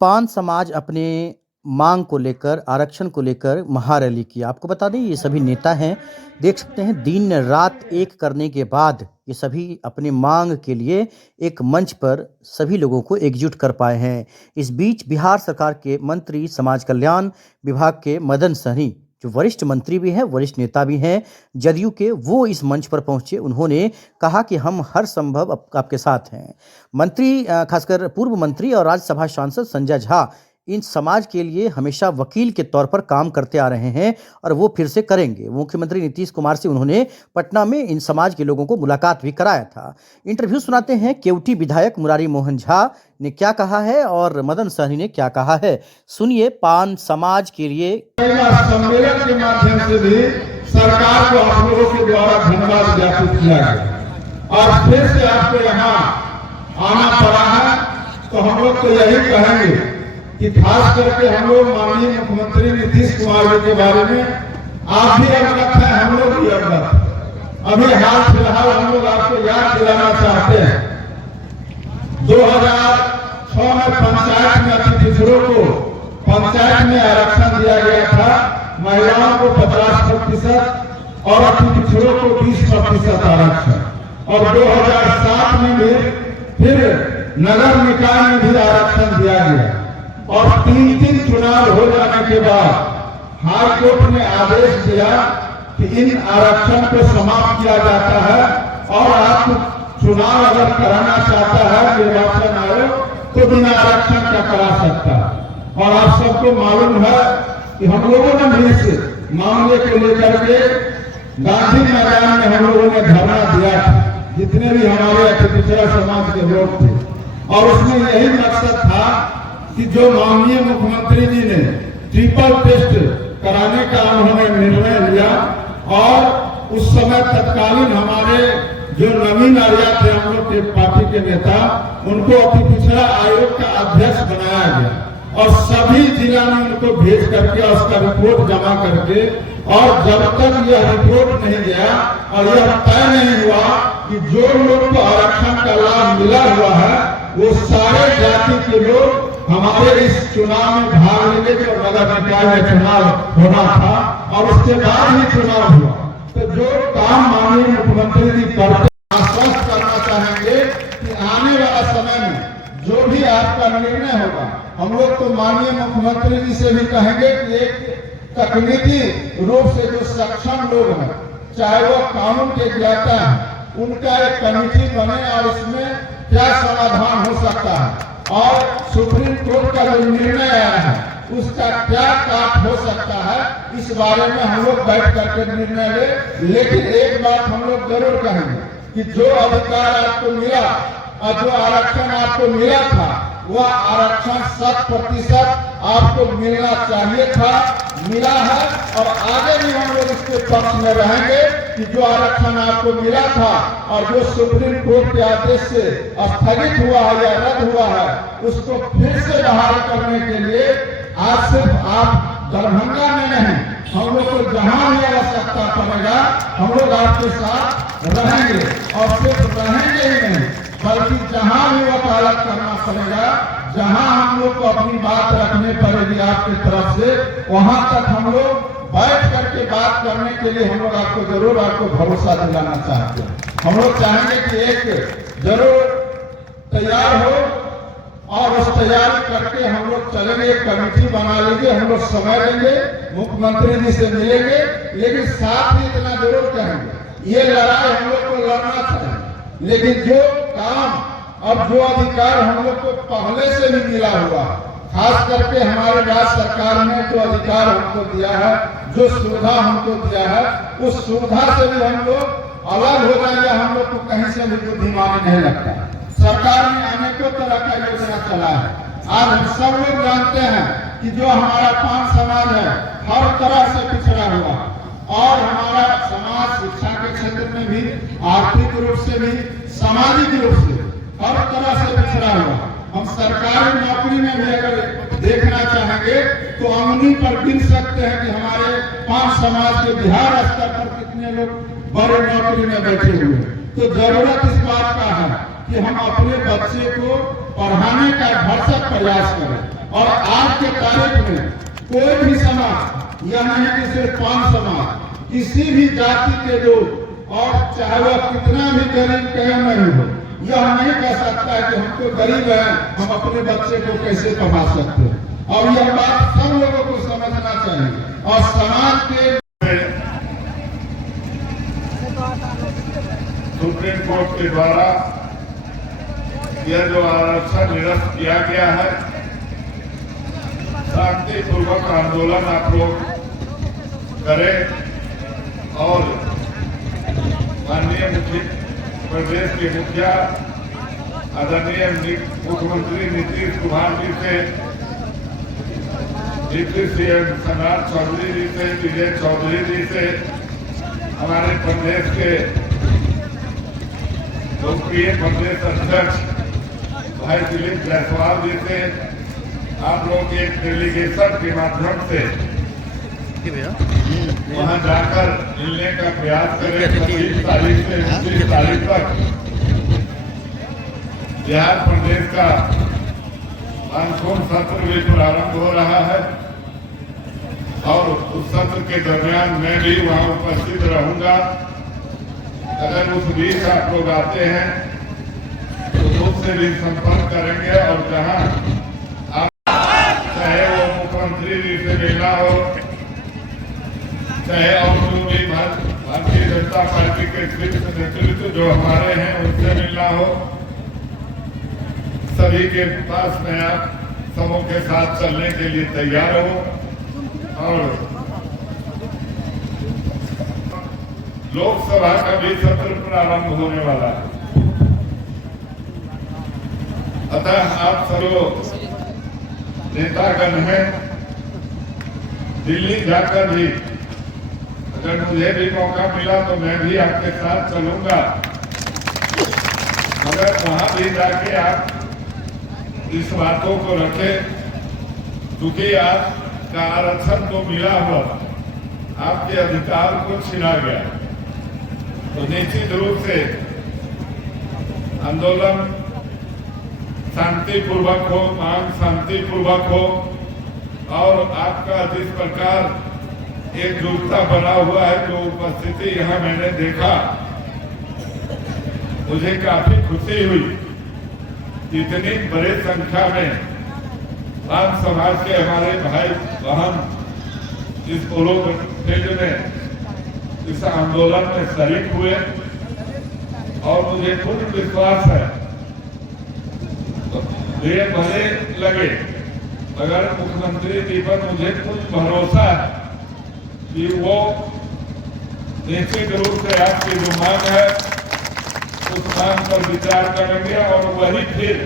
पान समाज अपने मांग को लेकर, आरक्षण को लेकर महारैली की। आपको बता दें ये सभी नेता हैं, देख सकते हैं दिन रात एक करने के बाद ये सभी अपनी मांग के लिए एक मंच पर सभी लोगों को एकजुट कर पाए हैं। इस बीच बिहार सरकार के मंत्री समाज कल्याण विभाग के मदन सहनी जो वरिष्ठ मंत्री भी हैं, वरिष्ठ नेता भी हैं जदयू के, वो इस मंच पर पहुंचे। उन्होंने कहा कि हम हर संभव आपके साथ हैं। मंत्री खासकर पूर्व मंत्री और राज्यसभा सांसद संजय झा इन समाज के लिए हमेशा वकील के तौर पर काम करते आ रहे हैं और वो फिर से करेंगे। मुख्यमंत्री नीतीश कुमार से उन्होंने पटना में इन समाज के लोगों को मुलाकात भी कराया था। इंटरव्यू सुनाते हैं केवटी विधायक मुरारी मोहन झा ने क्या कहा है और मदन सहनी ने क्या कहा है। सुनिए। पान समाज के लिए सम्मेलन के माध्यम से भी सरकार को आप लोगों के द्वारा धन्यवाद ज्ञापित किया गया और फिर से आपको यहाँ आना पड़ा है। तो हम लोग तो यही कहेंगे कि खास करके हम लोग माननीय मुख्यमंत्री नीतीश कुमार जी के बारे में आप भी अवगत हैं, हम लोग भी अवगत हैं। अभी हाल फिलहाल हम लोग आपको याद दिलाना चाहते हैं 2006 में पंचायत में अति पिछड़ों को पंचायत में आरक्षण दिया गया था। महिलाओं को 50% और अति पिछड़ों को 20% आरक्षण, और 2007 में भी फिर नगर निकाय में भी आरक्षण दिया गया। और 3 चुनाव हो जाने के बाद हाई कोर्ट ने आदेश दिया कि इन आरक्षण को समाप्त किया जाता है और आप चुनाव अगर कराना चाहता है निर्वाचन आयोग तो बिना आरक्षण का करा सकता है। और आप सबको मालूम है कि हम लोगों ने भी इस मामले को लेकर के गांधी मैदान में हम लोगों ने धरना दिया था, जितने भी हमारे अति पिछड़ा समाज के लोग थे। और उसमें यही मकसद था कि जो माननीय मुख्यमंत्री जी ने ट्रिपल टेस्ट कराने का उन्होंने निर्णय लिया और उस समय तत्कालीन हमारे जो नवीन आर्या थे हम लोग के पार्टी के नेता, उनको अति पिछड़ा आयोग का अध्यक्ष बनाया गया और सभी जिला में उनको भेज करके उसका रिपोर्ट जमा करके, और जब तक यह रिपोर्ट नहीं गया और यह तय नहीं हुआ कि जो लोग को आरक्षण का लाभ मिला हुआ है वो सारे जाति के लोग हमारे इस चुनाव में भाग लेंगे। जो नगर निकाय में चुनाव होना था और उसके बाद ही चुनाव हुआ। तो जो काम माननीय मुख्यमंत्री जी करते आश्वस्त करना चाहेंगे कि आने वाला समय में जो भी आपका निर्णय होगा, हम लोग तो माननीय मुख्यमंत्री जी से भी कहेंगे कि एक तकनीकी रूप से जो सक्षम लोग हैं, चाहे वो कानून के ज्ञाता है, उनका एक कमेटी बने और इसमें क्या समाधान हो सकता है और सुप्रीम कोर्ट का जो निर्णय आया है उसका क्या काट हो सकता है, इस बारे में हम लोग बैठ करके निर्णय ले। लेकिन एक बात हम लोग जरूर कहेंगे कि जो अधिकार आपको मिला और जो आरक्षण आपको मिला था वह आरक्षण 100% आपको मिलना चाहिए था, मिला है। और आगे भी हम लोग इसके पक्ष में रहेंगे कि जो आरक्षण आपको मिला था और जो सुप्रीम कोर्ट के आदेश से स्थगित हुआ है या रद्द हुआ है उसको फिर से बहाल करने के लिए आज सिर्फ आप दरभंगा में नहीं, हम लोग को जहां भी आवश्यकता पड़ेगा हम लोग आपके साथ रहेंगे। और सिर्फ रहेंगे ही नहीं बल्कि जहां भी वकालत करना पड़ेगा, जहां हम लोग को अपनी बात रखनी पड़ेगी आपकी तरफ से, वहां तक हम लोग बैठ करके बात करने के लिए हम लोग आपको जरूर भरोसा दिलाना चाहते हैं। हम लोग चाहेंगे कि एक जरूर तैयार हो और उस तैयारी करके हम लोग चलेंगे, एक कमेटी बना लेंगे, हम लोग समय लेंगे, मुख्यमंत्री जी से मिलेंगे। लेकिन साथ ही इतना जरूर कहेंगे ये लड़ाई हम लोग को लड़ना चाहिए, लेकिन जो काम और जो अधिकार हम लोग को पहले से भी मिला हुआ, खास करके हमारे राज्य सरकार ने जो अधिकार हमको दिया है, जो सुविधा हमको दिया है, उस सुविधा से भी हम लोग अलग हो जाएंगे। हम लोग को कहीं से भी बुद्धिमानी नहीं लगता। सरकार ने अनेकों तरह का योजना चला है। आज हम सब लोग जानते हैं कि जो हमारा पान समाज है हर तरह से पिछड़ा हुआ और हमारा समाज शिक्षा के क्षेत्र में भी, आर्थिक रूप से भी, सामाजिक रूप से हर तरह से पिछड़ा हुआ। हम सरकारी नौकरी में भी अगर देखना चाहेंगे तो अंगुली पर गिन सकते हैं कि हमारे पान समाज के बिहार स्तर पर कितने लोग बड़े नौकरी में बैठे हुए। तो जरूरत इस बात का है कि हम अपने बच्चे को पढ़ाने का भरसक प्रयास करें। और आज के तारीख में कोई भी समाज, यह नहीं कि सिर्फ 5 समाज, किसी भी जाति के लोग, और चाहे वह कितना भी गरीब क्यों नहीं हो, यह नहीं कह सकता है कि हम तो गरीब हैं, हम अपने बच्चे को कैसे पढ़ा सकते हैं। और यह बात सब लोगों को समझना चाहिए। और समाज के सुप्रीम कोर्ट के द्वारा यह जो आरक्षण निरस्त किया गया है, शांतिपूर्वक आंदोलन आप लोग करें और माननीय प्रदेश के मुखिया आदरणीय मुख्यमंत्री नीतीश कुमार जी से, डिप्टी सीएम सम्राट चौधरी जी से, विजय चौधरी जी से, हमारे प्रदेश के लोकप्रिय प्रदेश अध्यक्ष भाई दिलीप जायसवाल जी से आप लोग एक डेलीगेशन के माध्यम से वहां जाकर मिलने का प्रयास करें। 25 तारीख से 29 तारीख तक बिहार प्रदेश का मानसून सत्र भी प्रारंभ हो रहा है और उस सत्र के दरमियान मैं भी वहां उपस्थित रहूंगा। अगर उस बीच आप लोग आते हैं तो मुझसे भी संपर्क करेंगे और जहां आप, चाहे वो मुख्यमंत्री जी से मिलना हो, चाहे और जो भी भारतीय जनता पार्टी के शीर्ष नेतृत्व जो हमारे हैं उनसे मिलना हो, सभी के पास मैं आप समूह के साथ चलने के लिए तैयार हूं। और लोकसभा का भी सत्र प्रारंभ होने वाला है, अतः आप सब नेतागण हैं, दिल्ली जाकर भी अगर मुझे भी मौका मिला तो मैं भी आपके साथ चलूंगा, मगर वहां भी जाके आप इस बातों को रखें, क्योंकि आपका आरक्षण तो मिला हुआ, आपके अधिकार को छीना गया, तो निश्चित रूप से आंदोलन शांतिपूर्वक हो, मांग शांतिपूर्वक हो, और आपका जिस प्रकार एकजुटता बना हुआ है, जो उपस्थिति यहाँ मैंने देखा, मुझे काफी खुशी हुई। इतनी बड़ी संख्या में राम समाज के हमारे भाई बहन इस पोलो फील्ड में इस आंदोलन में शरीक हुए, और मुझे पूर्ण विश्वास है, तो ये भले लगे मगर मुख्यमंत्री जी पर मुझे कुछ भरोसा है कि वो निश्चित रूप से आपकी जो मांग है उस मांग पर विचार करेंगे और वही फिर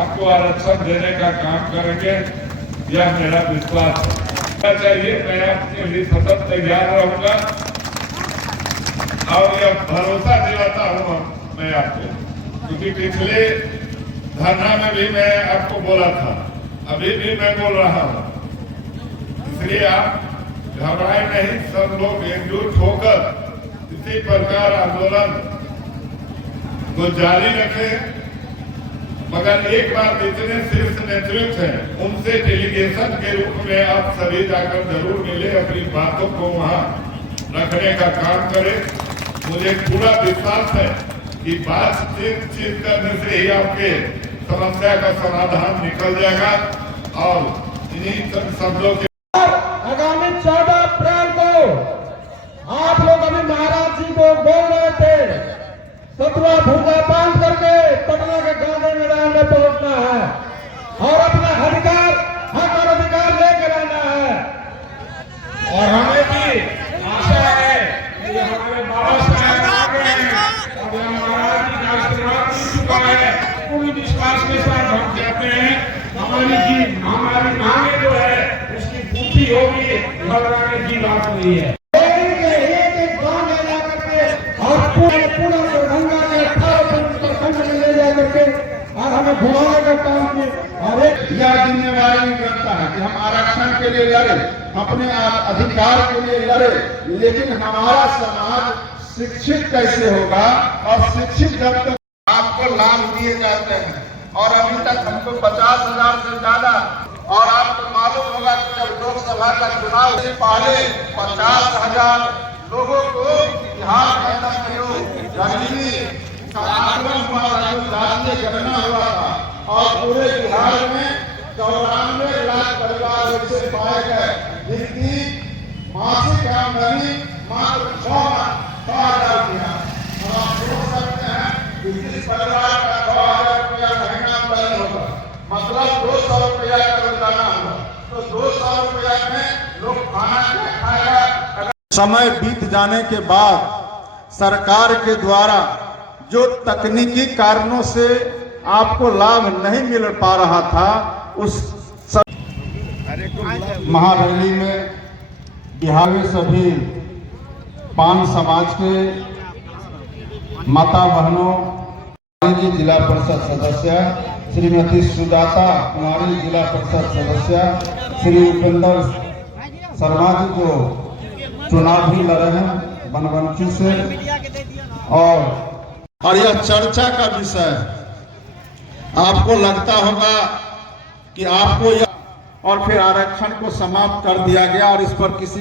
आपको आरक्षण देने का काम करेंगे, यह मेरा विश्वास है। चाहिए मैं आपके लिए सतत तैयार रहूंगा और यह भरोसा दिलाता हूं मैं आपको, क्योंकि पिछले धरना में भी मैं आपको बोला था, अभी भी मैं बोल रहा हूं, इसलिए आप घबराए नहीं, सब लोग एकजुट होकर इसी प्रकार आंदोलन को जारी रखें। मगर एक बार जितने शीर्ष नेतृत्व हैं उनसे डेलीगेशन के रूप में आप सभी जाकर जरूर मिले, अपनी बातों को वहां रखने का काम करें। मुझे पूरा विश्वास है कि बातचीत करने से ही आपके समस्या का समाधान निकल जाएगा। और इन्हीं शब्दों के आगामी 14 अप्रैल को आप लोग अभी महाराज जी को बोल रहे थे, 17 भूखा बांध करके पटना के गांधी मैदान में पहुंचना है और अपना हक और अधिकार लेकर आना है। और हमें भी आशा है कि हमारे बाबा साहब आ गए हैं, अब महाराज जी का आशीर्वाद मिल चुका है, पूरी विश्वास के साथ हम कहते हैं हमारी मांगे जो है उसकी पूर्ति होगी, घबराने की बात नहीं है। एक गांव में जा करके और पूरा दरभंगा के 18 प्रखंड में ले जा करके और हमें घुमाने का काम किया। और एक यह जिम्मेवारी बनता है कि हम आरक्षण के लिए लड़े, अपने अधिकार के लिए लड़े, लेकिन हमारा समाज शिक्षित कैसे होगा, और शिक्षित जब तक आपको लाभ दिए जाते हैं और अभी तक हमको 50,000 से ज्यादा। और आपको मालूम होगा कि जब लोकसभा का चुनाव से पहले 50,000 लोगों को बिहार में गरीबी का आकलन हुआ था, जो जातीय गणना हुआ था, और पूरे बिहार में 94 लाख परिवार ऐसे पाए गए जिनकी मासिक आमदनी मात्र 6,000 रुपया। और आप सोच सकते हैं कि जिस परिवार का 6,000 रुपया महीना आमदनी होगा, मतलब 200 रुपया का रोजाना होगा, तो 200 रुपया में लोग खाना क्या खाएगा। समय बीत जाने के बाद सरकार के द्वारा जो तकनीकी कारणों से आपको लाभ नहीं मिल पा रहा था, उस महारैली में बिहार में सभी पान समाज के माता बहनों, जी जिला परिषद सदस्य श्रीमती सुजाता कुमारी जिला परिषद सदस्य, श्री उपेंद्र शर्मा जी को चुनाव भी लड़े हैं बनबंसी से। और यह चर्चा का विषय है। आपको लगता होगा कि आपको यह और फिर आरक्षण को समाप्त कर दिया गया और इस पर किसी